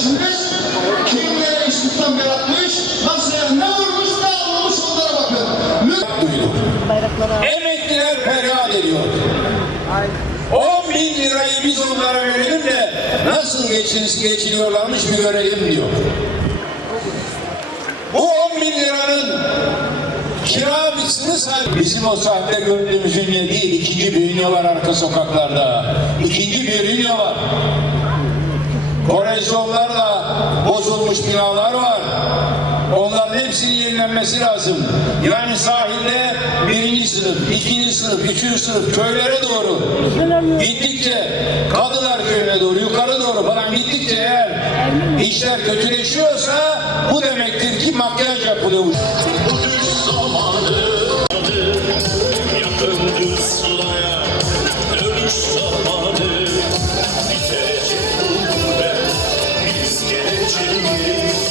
kardeşimiz kimlere istihdam yaratmış, masaya ne vurmuş ne almamış onlara bakın. Lütfen. Emekliler feryat ediyor. 10 bin lirayı biz onlara verelim de nasıl geçin, geçiniyorlarmış bir görelim diyor. Bu 10 bin liranın kira bitsin Bizim o sahte gönlümüzün ne değil, ikinci bir ünye var arka sokaklarda. İkinci bir ünye var. Korezyonlarla bozulmuş binalar var. Onların hepsinin yenilenmesi lazım. Yani sahilde birinci sınıf, ikinci sınıf, üçüncü sınıf köylere doğru gittikçe Kadılar köyüne doğru, yukarı doğru falan gittikçe eğer işler kötüleşiyorsa bu demektir ki makyaj yapılıyormuş. Biz